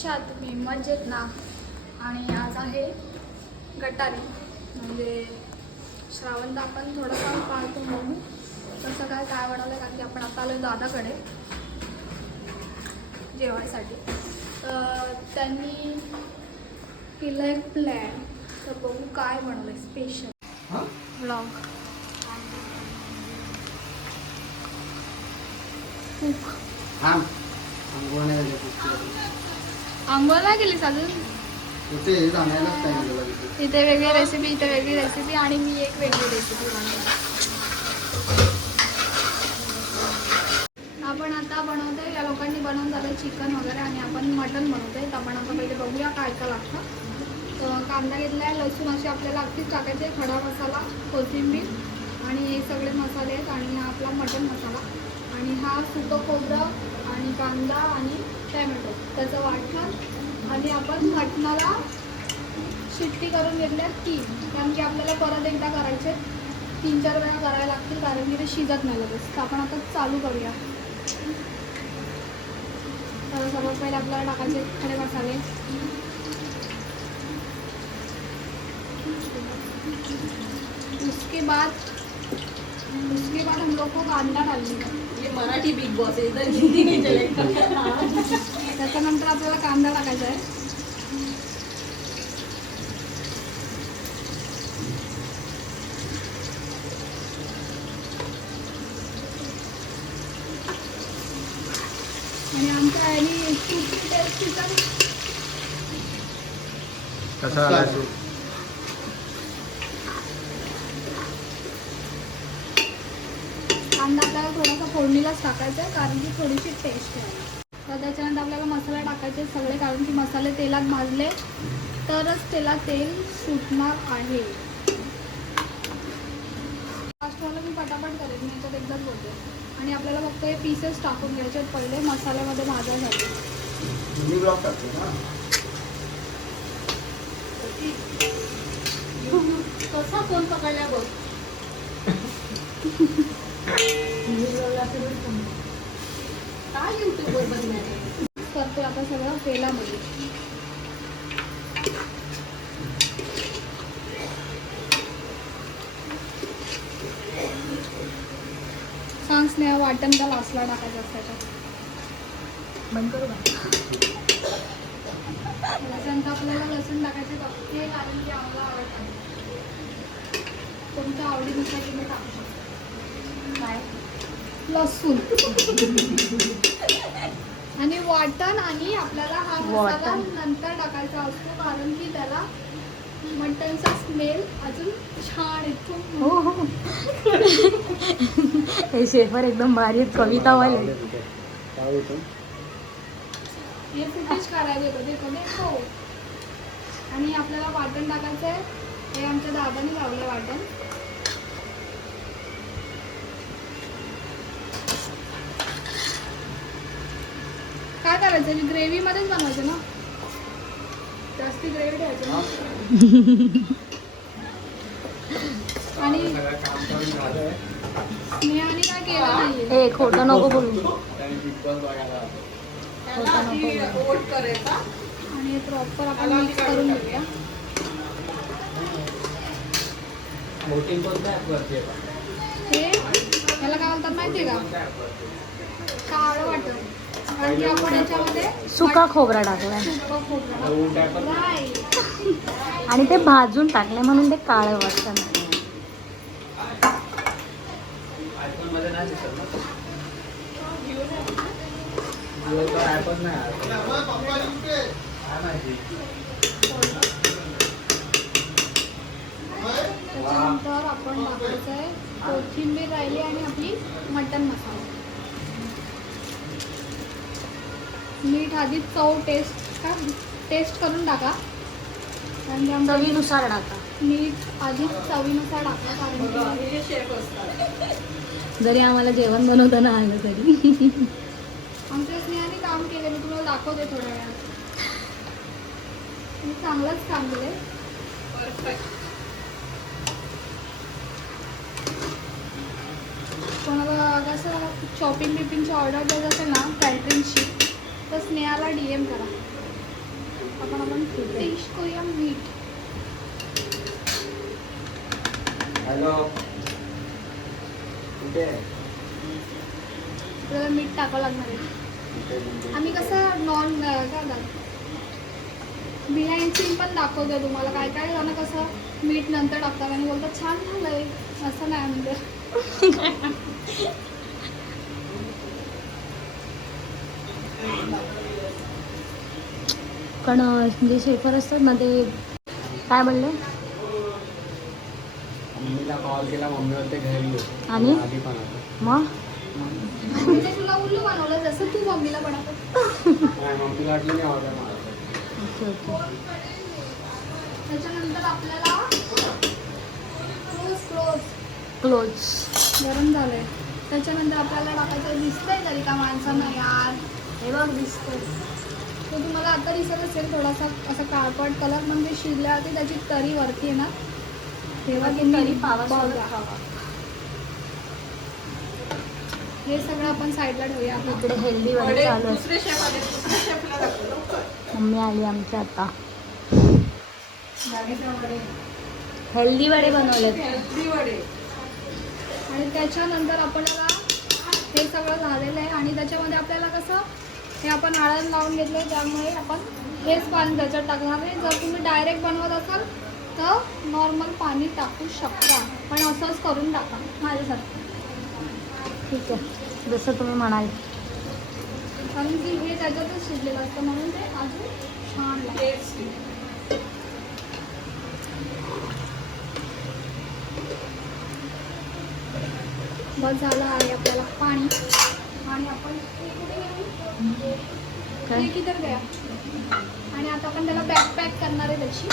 कशा तुम्ही मजेत ना आणि आज आहे गटारी. म्हणजे श्रावण आपण थोडंफार पाळतो म्हणून. तसं काय काय बनवलं कारण की आपण आता आलो दादाकडे जेवायसाठी. तर त्यांनी केलं एक प्लॅन तर बघू काय बनवलं स्पेशल ब्लॉग कुक थांब अंघोळ नाही झाली कुस्तीला. आंघोळ नाही केलीस अजून. इथे वेगळी रेसिपी इथे वेगळी रेसिपी आणि मी एक वेगळी रेसिपी बनवते आपण आता बनवतोय या लोकांनी बनवून झालं चिकन वगैरे आणि आपण मटन बनवतोय तर आपण आता पहिले बघूया काय काय लागतं तर कांदा घेतला आहे लसूण असे आपल्याला अगदीच टाकायचे खडा मसाला कोथिंबीर आणि हे सगळे मसाले आहेत आणि हा आपला मटन मसाला आणि हा सुकं खोबरं आणि कांदा आणि काय म्हणतो? त्याचं वाटण आणि आपण वाटणाला शिट्टी करून घेतल्या तीन कारण की आपल्याला परत एकदा करायचे तीन चार वेळा करायला लागतील कारण की ते शिजत नाही लगेच. तर आपण आता चालू करूया. तर सर्वात पहिले आपल्याला टाकायचे खडे मसाले. उसके बाद उसके बाद हम लोग को कांदा डालने का मराठी बिग बॉस है इधर हिंदी नहीं त्याच्यानंतर आपल्याला कांदा टाकायचा आहे. आणि आमच्या आणि कसा आला सूप? कांदा आपल्याला थोडासा फोडणीलाच टाकायचा आहे कारण की थोडीशी टेस्ट आहे. तर त्याच्यानंतर आपल्याला मसाले टाकायचे सगळे कारण की मसाले तेलात भाजले तरच त्याला तेल सुटणार आहे. लास्टवाला मी पटापट करेन मी याच्यात एकदाच बोलते. आणि आपल्याला फक्त हे पीसेस टाकून घ्यायचे पहिले मसाल्यामध्ये भाजायसाठी. कसा फोन पकडला बघ. काय? युट्यूबवर बघणार आहे करतो आता सगळं तेलामध्ये सांग नाही वाटण का लास्टला टाकायचं असतात बंद करू त्याच्यानंतर आपल्याला लसूण टाकायचं हे कारण की आम्हाला आवडतात तुमच्या आवडीनुसार तुम्ही टाकू शकता काय लसूण आणि वाटण आणि आपल्याला हा मसाला वाटण. नंतर टाकायचा असतो कारण की त्याला मटनचा स्मेल अजून छान येतो. हो हो. हे शेफर एकदम भारी आहेत, कविता वाले. होतं? हे फुटेज काढायला येतं ते कधी हो. आणि आपल्याला वाटण टाकायचं आहे हे आमच्या दादाने लावलं वाटण. काय करायचं? ग्रेव्ही मध्येच बनवायचं ना? जास्ती ग्रेव्ही ठेवायची ना? आणि. स्नेहाने काय केलं नाहीये ए खोटं नको बोलू. आणि प्रॉपर आपण मिक्स करून घेऊया. कोणत्या app वरती आहे? हे? याला काय का कोणत्या app वरती? काळं वाटण आपण याच्यामध्ये सुका खोबरा नाही. आणि ते भाजून टाकले म्हणून ते काळं वाटतं? त्याच्यानंतर आपण टाकायचं आहे कोथिंबीर राहिली आणि आपली मटन मसाला मीठ आधी चव टेस्ट का? टेस्ट करून टाका. आमचं चवीनुसार टाका. मीठ आधीच चवीनुसार टाका कारण की जरी आम्हाला जेवण बनवताना आलं तरी. आमच्या स्नेहाने काम केलं मी तुम्हाला दाखवते थोड्या वेळात. मी चांगलंच काम केलंय. कोणाला कसं शॉपिंग बिपिंगची ऑर्डर द्यायचं असेल ना कॅटरिंगची तर स्नेहाला डी एम करा. आपण आपण टेस्ट करूया मीठ हॅलो. कुठे आहे? आपल्याला मीठ टाकावं लागणार आहे. आहे तुमचं? आम्ही कसं नॉन काय बिहाइंड सीन पण दाखवतो तुम्हाला. काय काय जण कसं? मीठ नंतर टाकतात. आणि बोलतात छान झालंय. असं नाही म्हणजे पण जे शेफर असतात ना ते काय बोलले मम्मीला कॉल केला मम्मी घरी. आणि? आधी पण आता. मग? म्हणजे तुला उल्लू बनवलं जसं तू मम्मीला मम्मीला वाटलं नाही त्याच्यानंतर आपल्याला क्लोज क्लोज क्लोज गरम झालंय. त्याच्यानंतर आपल्याला टाकायचं दिसतंय तरी का माणसांना यार. बघ दिसतंय. तो तुम्हाला आता दिसत असेल थोडासा असा काळपट कलर म्हणजे शिजल्यावरती त्याची तरी वरती आहे ना तेव्हा तरी तुम्ही. खावा. हे सगळं आपण साईडला ठेवूया. इकडे हेल्दी वडे चालू मम्मी आली आमच्या आता. हेल्दी वडे. बनवलेत. आणि त्याच्यानंतर आपल्याला हे सगळं झालेलं आहे. आणि त्याच्यामध्ये आपल्याला कसं हे आपण आळण लावून घेतलं त्यामुळे आपण हेच पाणी त्याच्यात टाकणार आहे. जर तुम्ही डायरेक्ट बनवत असाल तर नॉर्मल पाणी टाकू शकता. पण असंच करून टाका माझ्यासारखं. ठीक आहे. जसं तुम्ही म्हणाल. कारण की हे त्याच्यातच शिजलेलं असतं म्हणून ते अजून छान लागतं. बस झालं आहे आपल्याला पाणी. आणि आपण हे किती द्या. आणि आता आपण त्याला बॅक पॅक करणार आहे त्याची.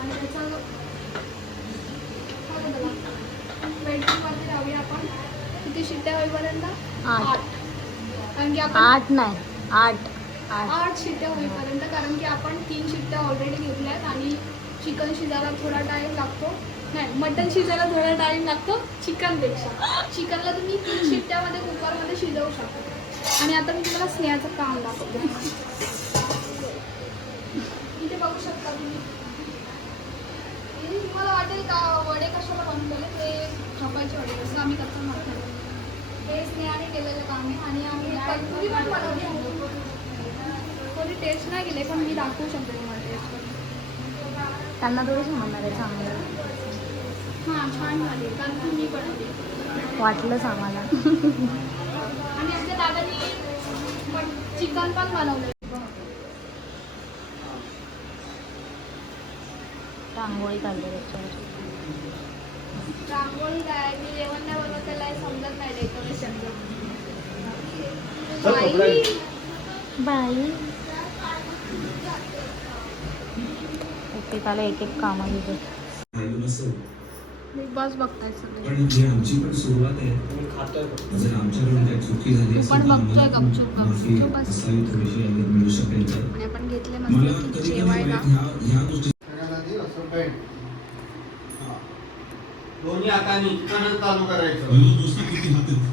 आणि त्याचं राहूया आपण. किती शिट्ट्या होईपर्यंत? आठ. कारण की आपण आठ नाही आठ. आठ. आठ शिट्ट्या होईपर्यंत कारण की आपण तीन शिट्ट्या ऑलरेडी घेतल्यात आणि चिकन शिजायला थोडा टाईम लागतो. नाही मटन शिजायला थोडा टाईम लागतो चिकनपेक्षा चिकनला तुम्ही तीन शिट्ट्यामध्ये कुकरमध्ये शिजवू शकता. आणि आता मी तुम्हाला स्नेहाचं काम दाखवते. इथे बघू शकता तुम्ही. तुम्हाला वाटेल का वडे कशाला बनवले ते झोपायचे वडे कसं? आम्ही करतो नव्हतं हे स्नेहाने केलेलं काम आहे आणि आम्ही पण बनवली कोणी टेस्ट नाही केले पण मी दाखवू शकते तुम्हाला टेस्ट त्यांना थोडी समजणार आहे चांगलं. हां छान झाली. कारण मी बनवली वाटलंच आम्हाला. आणि आमच्या दादानी चिकन पण बनवलं रांगोळी काढली त्याच्यावर रांगोळी काय मी जेवण नाही बनवत त्याला हे समजत नाही डेकोरेशनचं चल, खोबरं. बाई एकेकाला एक एक कामं घेते राहिलो नसतो बिग बॉस बघताय सगळे पण आमची पण सुरुवात आहे मी खातोय फक्त. जर आमच्याकडून काही चुकी झाली तू असेल पण तर बघतोय आम्हाला पण गपचूप, गपचूप. माफी चुप बस. असावी थोडीशी अगर मिळू शकेल तर आणि आपण घेतले मला मस्त कधी कधी जेवायला ह्या ह्या गोष्टी दोन्ही हाताने इकडनं चालू करायचं रोज नुसतं किती हात आहेत?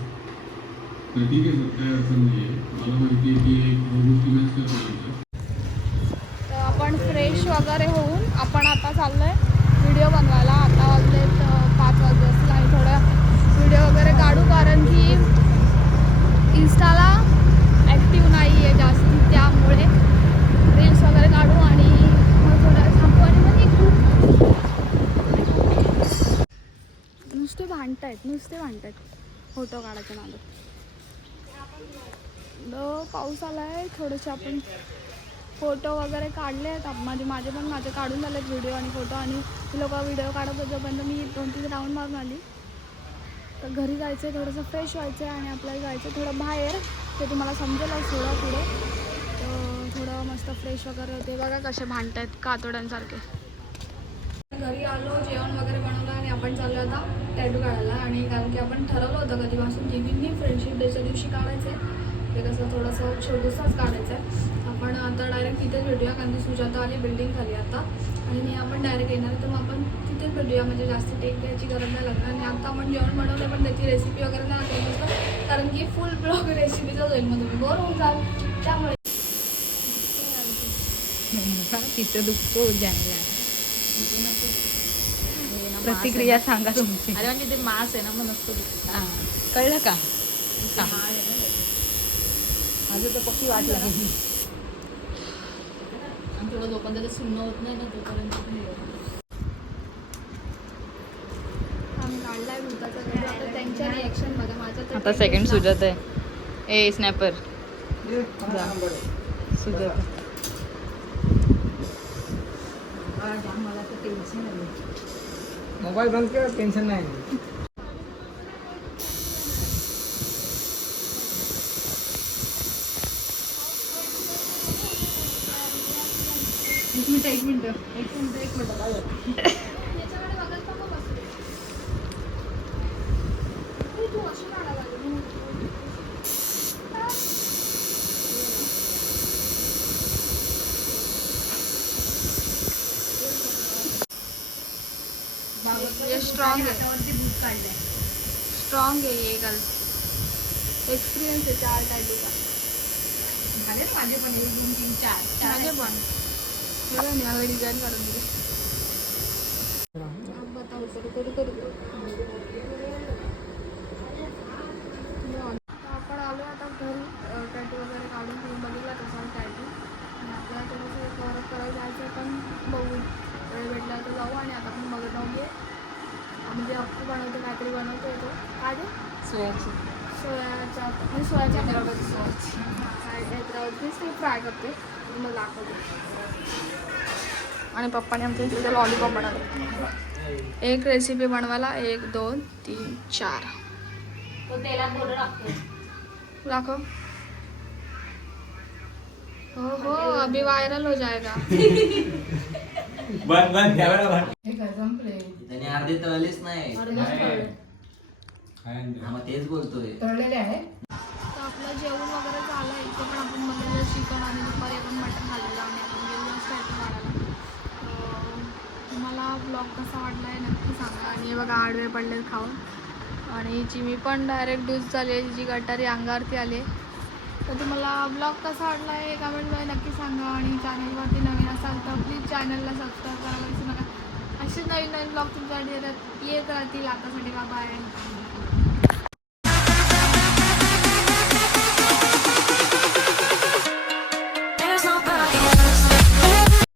तर ठीक आहे सर काय अडचण नाही आहे मला माहिती आहे की एक गोष्टी मॅच करायचं तर आपण फ्रेश वगैरे होऊन आपण आता चाललोय व्हिडिओ बनवायला आता वाजलेत व्हिडिओ वगैरे काढू कारण की इन्स्टाला ॲक्टिव्ह नाही आहे जास्त त्यामुळे. रील्स वगैरे काढू आणि मग थोडं थांबू आणि मग निघू. नुसते भांडतायत नुसते भांडतायत फोटो काढायचं मला पाऊस आला आहे थोडेसे आपण फोटो वगैरे काढले आहेत. म्हणजे माझे पण माझे काढून झालेत व्हिडिओ आणि फोटो आणि ती लोक व्हिडिओ काढत होतेपर्यंत मी दोन तीन राऊंड मारून आली. तर घरी जायचं आहे थोडंसं फ्रेश व्हायचं आहे आणि आपल्याला जायचं आहे थोडं बाहेर. ते तुम्हाला समजेलच थोडं पुढे. तर थोडं मस्त फ्रेश वगैरे होते. बघा कसे भांडत आहेत कातोड्यांसारखे. घरी आलो जेवण वगैरे बनवलं आणि आपण चाललो आता टॅटू काढायला. आणि कारण की आपण ठरवलं होतं कधीपासून तिघींनी फ्रेंडशिप डेच्या दिवशी काढायचं आहे ते कसं थोडंसं छोटंसंच काढायचं आहे आपण आता डायरेक्ट तिथेच भेटूया. कारण की सुजाता आली बिल्डिंग खाली आता. आणि मी आपण डायरेक्ट येणार आहे तर मग आपण तिथेच भेटूया. म्हणजे जास्त टेक घ्यायची गरज नाही लागणार. आणि आता आपण जेवण बनवलं पण त्याची रेसिपी वगैरे नाही नसतं कारण की फुल ब्लॉग रेसिपीचाच होईल मग तुम्ही बोर होऊन जाल त्यामुळे. तिचं दुखतो जायला. प्रतिक्रिया सांगा तुमची. अरे म्हणजे ते मांस आहे ना मग नसतो. कळलं का? का? माझं तर पक्की वाट लागेल. थोडं जोपर्यंत ते सुन्न होत नाही ना तोपर्यंत हे आता त्यांच्या रिॲक्शन बघा. माझं तर आता ते सेकंड सुजात आहे. ए स्नॅपर सुजात. मोबाईल बंद कर टेन्शन नाही. एक मिनिट एक मिनिट एक मिनिट. एक मिनिट. स्ट्रॉंग आहे. स्ट्रॉंग आहे हे गर्ल एक्सपिरियन्स आहे चार टायडीचा माझे पण एक दोन तीन चार. माझे पण. डिझाईन काढून दिली. आपण आलो आता घरी टॅटू वगैरे काढून तुम्ही बघितला तसा टॅटू आणि आपल्याला थोडंसं कवरअप करायला जायचं पण बघू वेळ भेटला तर जाऊ आणि आता पण बघत आहोत म्हणजे अप्पू बनवतो काहीतरी बनवतो येतो काय ते सोयाची. सोयाच्या म्हणजे सोयाच्या हैदराबादचीच ते फ्राय करते. दाखवते. आणि पप्पाने आमच्या इथे लॉलीपॉप बनवले. एक रेसिपी बनवायला एक दोन तीन चार. दाखव. हो हो अभी वायरल हो जाएगा संपले? त्याने अर्धे तळलेच नाही. हा तेच बोलतोय. तळलेले आहे? बघा आडवे पडले खाऊन. आणि चिमी पण डायरेक्ट डूज झाली आहे गटारी अंगावरती आली तर तुम्हाला ब्लॉग कसा वाटला आहे कमेंटमध्ये नक्की सांगा आणि चॅनलवरती नवीन असाल तर प्लीज चॅनलला सबस्क्राईब करायला विसरू नका असेच नवीन नवीन ब्लॉग तुमच्यासाठी येत राहतील. आतासाठी बाबा आहे